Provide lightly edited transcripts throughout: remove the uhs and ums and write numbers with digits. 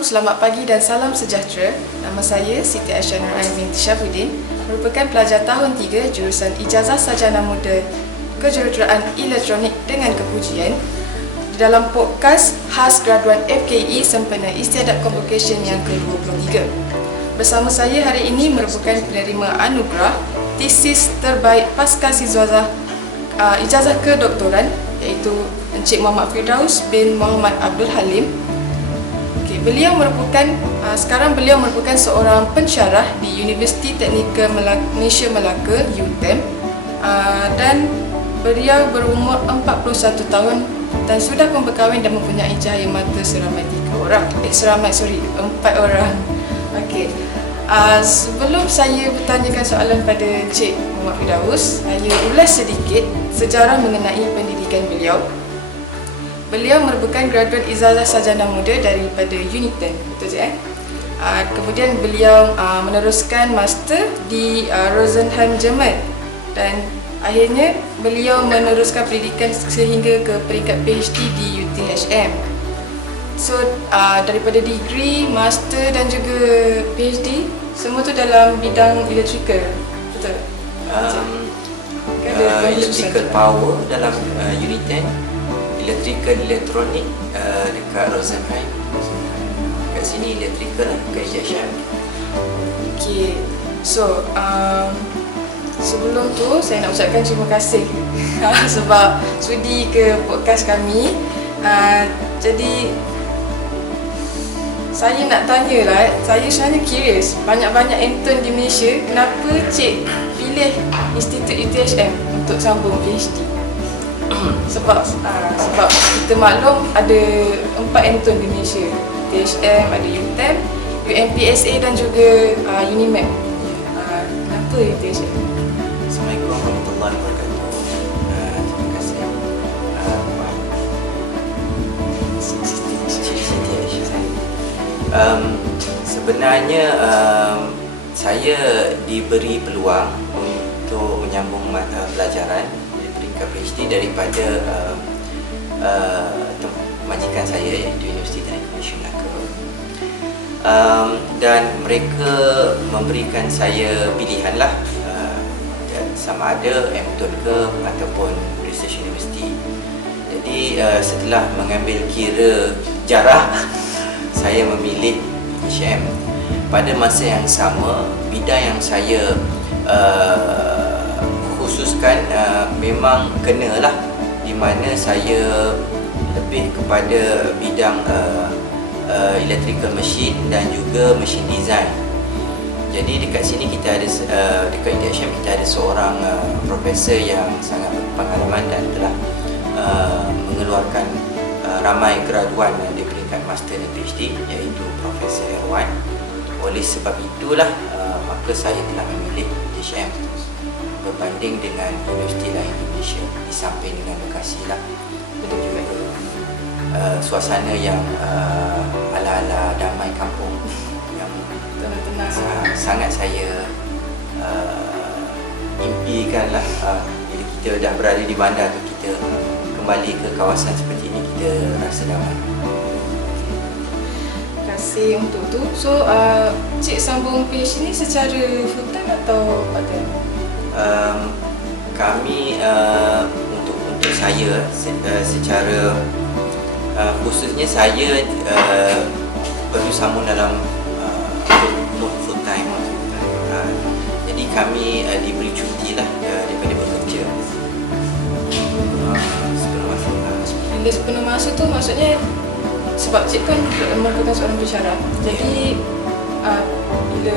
Assalamualaikum, selamat pagi dan salam sejahtera. Nama saya Siti Aisyah Nur Ain binti Syafuddin, merupakan pelajar tahun 3 jurusan Ijazah Sarjana Muda Kejuruteraan Elektronik dengan Kepujian di dalam podcast khas graduan FKE sempena Istiadat Convocation yang ke-23. Bersama saya hari ini merupakan penerima anugerah tesis terbaik pasca siswa ijazah kedoktoran, iaitu Encik Muhammad Firdaus bin Muhammad Abdul Halim. Beliau merupakan seorang pensyarah di Universiti Teknikal Malaysia Melaka (UTM) dan beliau berumur 41 tahun dan sudah pun berkahwin dan mempunyai cahaya mata seramai 4 orang. Okey. Sebelum saya bertanyakan soalan pada Encik Muhammad Firdaus, saya ulas sedikit sejarah mengenai pendidikan beliau. Beliau merupakan graduan Ijazah Sarjana Muda daripada UNITEN, betul je? Kemudian beliau meneruskan master di Rosenheim, Jerman, dan akhirnya beliau meneruskan pendidikan sehingga ke peringkat PhD di UTHM. So daripada degree, master dan juga PhD, semua tu dalam bidang electrical, betul? Electrical power dalam UNITEN, electrical elektronik dekat Rosenheim. Kat sini electrical kat UTHM. Okay, so sebelum tu saya nak ucapkan terima kasih sebab sudi ke podcast kami. Jadi saya nak tanyalah, saya sebenarnya curious, banyak-banyak intern di Malaysia, kenapa Cik pilih Institut UTHM untuk sambung PhD? Sebab kita maklum ada 4 intern di Malaysia, UTHM, ada UTM, UMPSA dan juga UNIMAP. Kenapa UTHM? Assalamualaikum warahmatullahi wabarakatuh. Terima kasih. Sebenarnya saya diberi peluang untuk menyambung pelajaran PhD daripada majikan saya, iaitu Universiti Teknikal Malaysia Melaka, dan mereka memberikan saya pilihan lah, sama ada MTon ke ataupun Research University. Jadi setelah mengambil kira jarak, saya memilih UTHM. Pada masa yang sama, bidang yang saya khususkan memang kenalah, di mana saya lebih kepada bidang electrical machine dan juga machine design. Jadi dekat sini kita ada dekat UTHM kita ada seorang profesor yang sangat berpengalaman dan telah mengeluarkan ramai graduan di peringkat master dan PhD, iaitu Profesor Herwan. Oleh sebab itulah maka saya telah memilih UTHM berbanding dengan universiti lain di Malaysia, di samping dengan lokasi lah, dan juga suasana yang ala-ala damai kampung yang Tenang-tenang. sangat saya impikan lah. Bila kita dah berada di bandar tu, kita kembali ke kawasan seperti ini, kita rasa damai. Terima kasih untuk tu. So Cik sambung PhD ni secara full time atau part time? Kami untuk saya secara khususnya saya perlu sambung dalam mode full time. Jadi kami diberi cuti lah daripada bekerja sepenuh masa. Bila sepenuh masa tu maksudnya sebab Cik kan merupakan seorang pensyarah. Jadi bila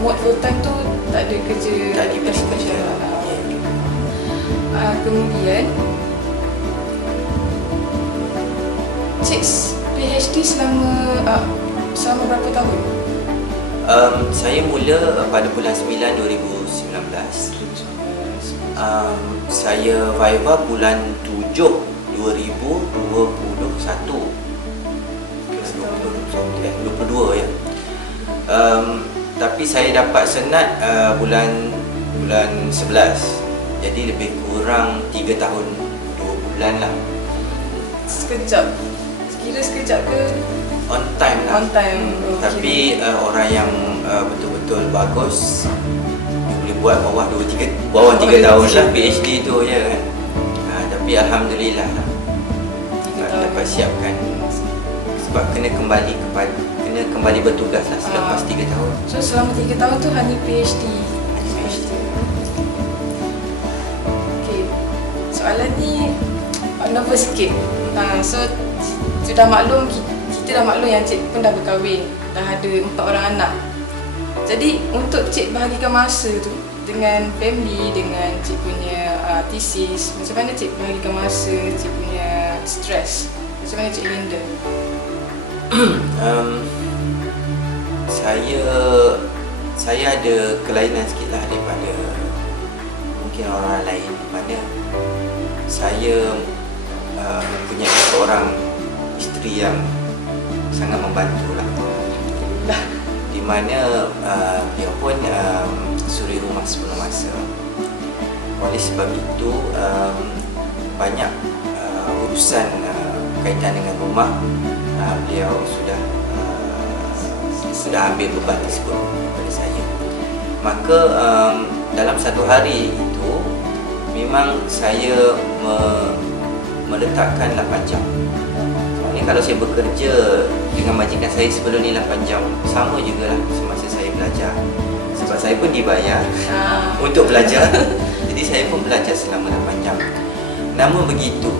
mode full time tu tak ada kerja, Tak ada kerja. pensyarah. Kemudian Cik PhD selama berapa tahun? Saya mula pada bulan 9 2019. Saya viva bulan 7 2021. 22 ya. Tapi saya dapat senat bulan 11. Jadi lebih kurang 3 tahun 2 bulan lah. Sekejap. Kira sekejap ke on time lah. On time. Tapi orang yang betul-betul bagus boleh buat bawah 3 tahun lah PhD tu je kan. Tapi alhamdulillah lah dapat siapkan sebab kena kembali bertugas lah selepas 3 tahun. So selama 3 tahun tu hanya PhD. Okay, soalan ni nervous sikit. So sudah maklum, kita dah maklum yang cik pun dah berkahwin, dah ada 4 orang anak. Jadi untuk cik bahagikan masa tu dengan family, dengan cik punya thesis, macam mana cik bahagikan masa, cik punya stress, macam mana cik handle? Saya ada kelainan sikit lah daripada mungkin orang lain, di mana saya punya seorang isteri yang sangat membantu lah. Di mana dia pun suri rumah sebelum masa. Oleh sebab itu banyak urusan kaitan dengan rumah beliau sudah ambil beban tersebut daripada saya. Maka dalam satu hari itu memang saya meletakkan 8 jam. Sebenarnya kalau saya bekerja dengan majikan saya sebelum ni 8 jam, sama jugalah semasa saya belajar. Sebab saya pun dibayar untuk belajar. Jadi saya pun belajar selama 8 jam. Namun begitu,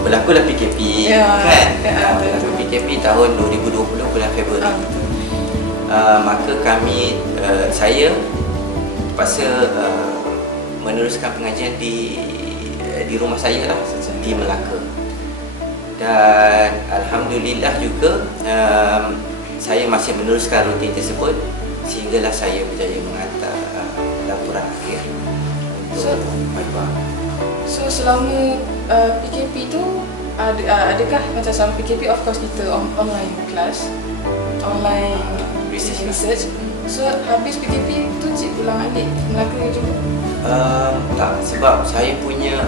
berlakulah PKP kan? Berlaku PKP tahun 2020 bulan Februari. Maka saya terpaksa meneruskan pengajian di rumah saya lah, di Melaka. Dan alhamdulillah juga saya masih meneruskan rutin tersebut sehinggalah saya berjaya menghantar laporan akhir untuk Viva. So selama PKP tu adakah macam selama PKP, of course kita online class, online research. So habis PKP tu cik pulang alik Melaka juga? Tak, sebab saya punya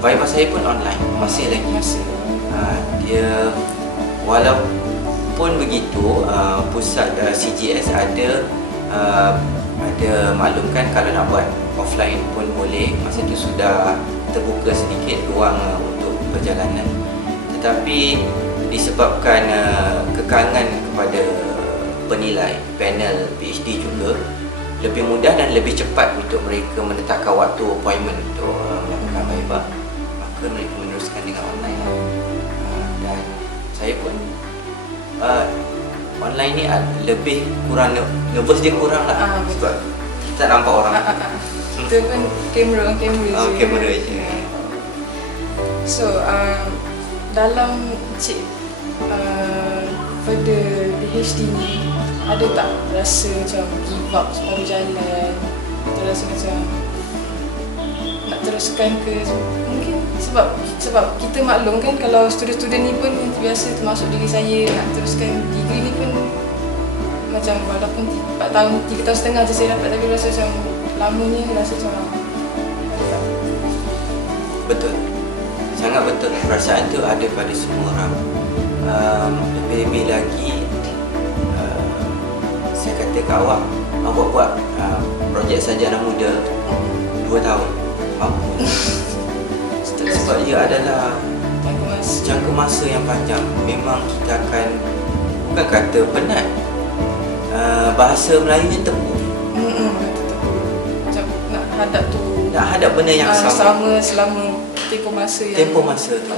Viva saya pun online masih lagi. Dia walaupun begitu pusat CGS ada maklumkan kalau nak buat offline pun boleh. Masa tu sudah terbuka sedikit ruang untuk perjalanan. Tetapi disebabkan kekangan kepada penilai panel PhD juga, lebih mudah dan lebih cepat untuk mereka menetapkan waktu appointment untuk melakukan Viva, maka mereka meneruskan dengan online. Dan saya pun online ni lebih kurang nervous dia kurang lah, sebab kita tak nampak orang. Kita pun kamera je. So dalam cik pada PhD ni, ada tak rasa macam give up separuh jalan, atau rasa macam nak teruskan ke? Mungkin sebab kita maklum kan, kalau student-student ni pun biasa, termasuk diri saya, nak teruskan degree ni pun macam walaupun 3 tahun setengah je saya dapat, tapi rasa macam lamanya, rasa macam betul, sangat betul. Perasaan tu ada pada semua orang. Lebih-lebih lagi saya kata ke awak buat projek sarjana muda 2 tahun mampu. Sebab ia adalah jangka masa yang panjang. Memang kita akan, bukan kata penat, bahasa Melayunya tepu. Macam nak hadap benda yang sama selama tempoh masa tu.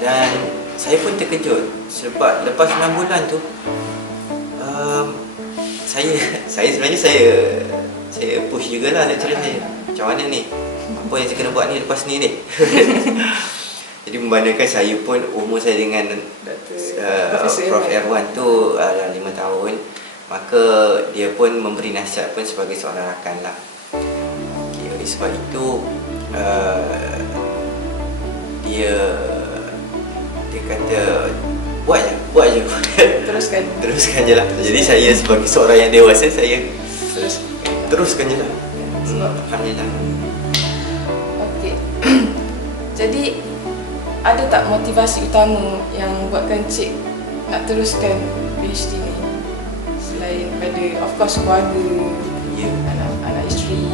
Dan saya pun terkejut sebab lepas 6 bulan tu saya sebenarnya saya push jugalah lecturer saya. Macam mana ni? Apa yang saya kena buat ni lepas ni? Jadi membandingkan saya pun umur saya dengan Prof. Erwan tu 5 tahun, maka dia pun memberi nasihat pun sebagai seorang rakan lah. Okay, oleh sebab itu dia kata buat je teruskan je lah. Jadi saya sebagai seorang yang dewasa, saya teruskan je lah. Alhamdulillah. Okay. Jadi ada tak motivasi utama yang buatkan cik nak teruskan PhD ni? Selain pada of course keluarga, Ya. anak isteri.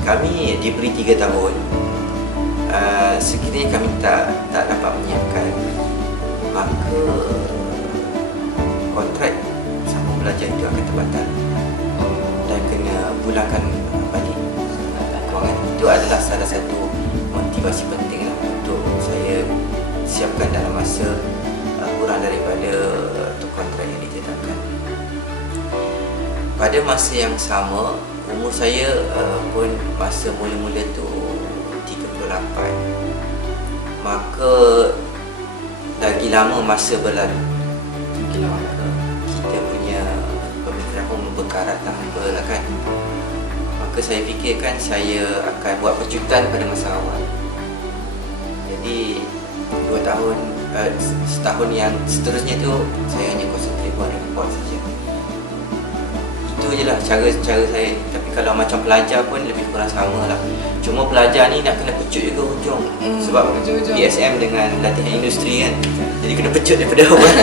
Kami diberi 3 tahun. Sekiranya kami tak dapat menyiapkan, maka kontrak sambung belajar itu akan terbatal dan kena pulangkan balik kewangan. Itu adalah salah satu motivasi penting lah untuk saya siapkan dalam masa kurang daripada kontrak yang ditetapkan. Pada masa yang sama, umur saya pun masa mula-mula tu 38. Maka lagi lama masa berlalu, kita punya pemikiran pun berkarat tak apalah kan. Maka saya fikirkan saya akan buat pecutan pada masa awal. Jadi 2 tahun, setahun yang seterusnya tu saya hanya konsentrate buat report saja. Itu je lah cara saya. Tapi kalau macam pelajar pun lebih kurang sama lah. Cuma pelajar ni nak kena pecut juga hujung. Sebab hujung-hujung. PSM dengan latihan industri kan. Jadi kena pecut daripada awal.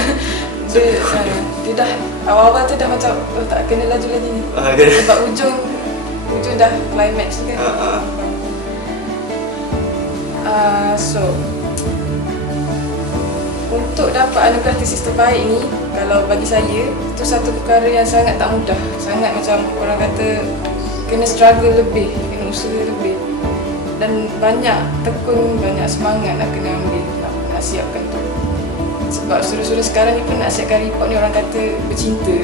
Dia dah awal-awal tu dah macam tak kena laju lagi ni. Kena. Sebab ujung dah climax kan. So untuk dapat anugerah tesis terbaik ni, kalau bagi saya itu satu perkara yang sangat tak mudah. Sangat macam orang kata kena struggle lebih, kena usaha lebih. Dan banyak tekun, banyak semangat nak kena ambil, nak siapkan tu. Sebab suri-suri sekarang ni pun nak siapkan report ni orang kata bercinta.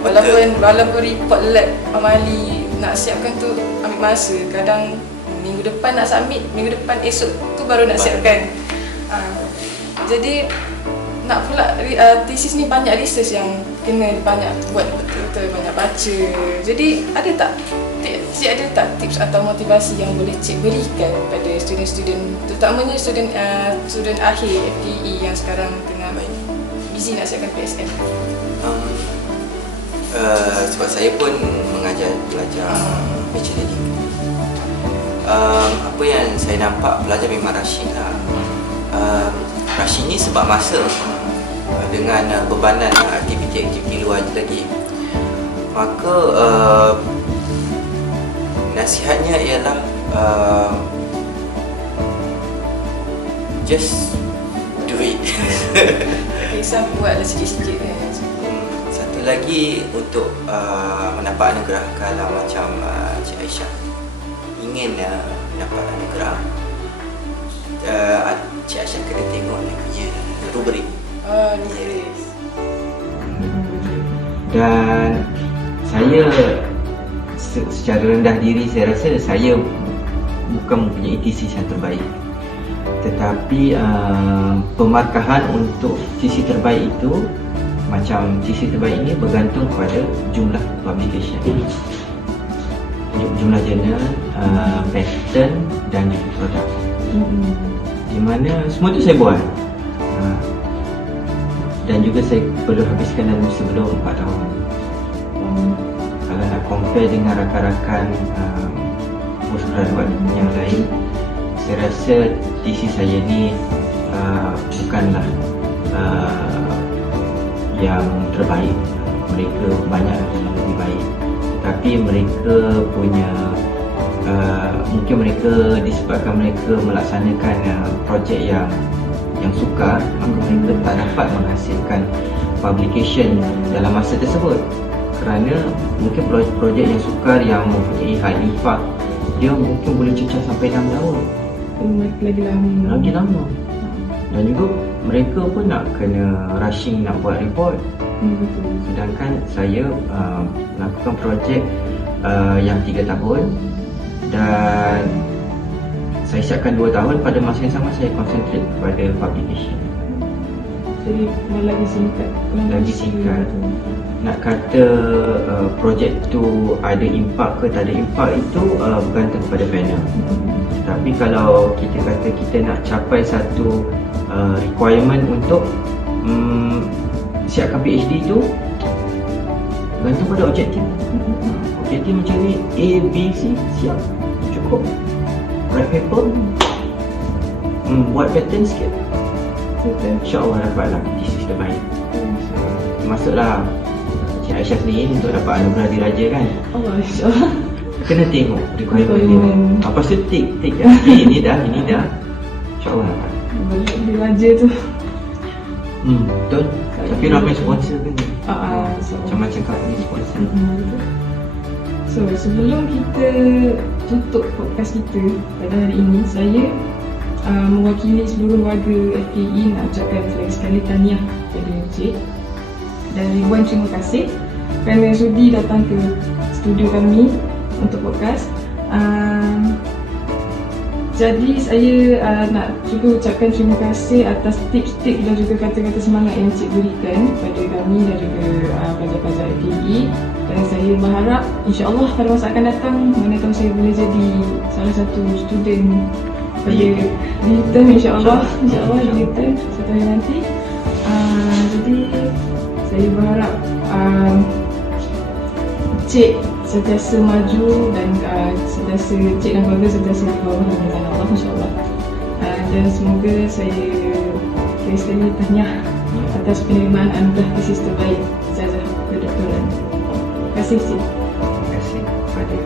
Walaupun report lab amali nak siapkan tu ambil masa. Kadang minggu depan nak submit, minggu depan esok tu baru nak siapkan. Jadi nak pula tesis ni banyak research yang kena banyak buat, betul-betul banyak baca. Jadi ada tak tips atau motivasi yang boleh Cik berikan pada student-student, terutamanya student akhir FTE yang sekarang tengah busy nak siapkan PSM? Sebab saya pun mengajar pelajar bachelor degree. Apa yang saya nampak, pelajar memang rushing lah. Rushing ni sebab masa dengan bebanan aktiviti-aktiviti luar lagi. Maka nasihatnya ialah just do it. Kisah buatlah sikit-sikit kan. Satu lagi untuk mendapat anugerah, kalau macam Cik Aisyah ingin mendapat anugerah, Cik Aisyah kena tengok dia punya rubrik. Yes. Dan saya secara rendah diri, saya rasa saya bukan mempunyai tesis yang terbaik. Tetapi pemarkahan untuk tesis terbaik itu, macam tesis terbaik ini bergantung kepada jumlah publication, jumlah jurnal, patent dan juga produk. Di mana semua itu saya buat. Dan juga saya perlu habiskan dalam sebelum 4 tahun. Kalau nak compare dengan rakan-rakan postgraduate yang lain, saya rasa tesis saya ni bukanlah yang terbaik. Mereka banyak yang lebih baik. Tapi mereka punya mungkin mereka disebabkan mereka melaksanakan projek yang sukar, maka mereka tak dapat menghasilkan publication dalam masa tersebut. Kerana mungkin projek yang sukar yang mempunyai high impact, dia mungkin boleh cecah sampai 6 tahun. Lagi lama. Dan juga mereka pun nak kena rushing nak buat report. Sedangkan saya melakukan projek yang 3 tahun dan saya siapkan 2 tahun. Pada masa yang sama saya concentrate kepada publication. Jadi lagi singkat. Nak kata projek tu ada impak ke tak ada impak, itu bergantung kepada panel. Tapi kalau kita kata kita nak capai satu requirement untuk siapkan PhD tu, bergantung pada objektif. Objektif macam ni, A, B, C, siap, cukup. Write paper, buat pattern sikit, Betul. InsyaAllah dapatlah thesis terbaik. Masuklah Cik Aisyah sendiri untuk dapat anugerah diraja kan. Allah, insyaAllah. Kena tengok requirement dia. Requirement. Lepas tu tik ini dah InsyaAllah dapat. Diraja tu. Betul. Tapi ramai sponsor kan. So, Macam-macam company sponsor. betul. So, sebelum kita tutup podcast kita pada hari ini, saya mewakili seluruh warga FPI nak ucapkan lagi sekali tahniah kepada Encik dan ribuan terima kasih kerana sudi datang ke studio kami untuk podcast. Jadi saya nak juga ucapkan terima kasih atas tips-tips dan juga kata-kata semangat yang Encik berikan kepada kami dan juga pelajar-pelajar FPI. Dan saya berharap insya-Allah pada masa akan datang, mana tahu saya boleh jadi salah satu student pada Liton, insya-Allah Liton satu hari nanti. Jadi saya berharap Cik sentiasa maju dan sentiasa Cik dan keluarga sentiasa di bawah lindungan Allah, insya-Allah. Dan semoga saya sekali sekali tahniah atas penerimaan anugerah tesis terbaik ijazah kedoktoran. Terima kasih Cik. Terima kasih kepada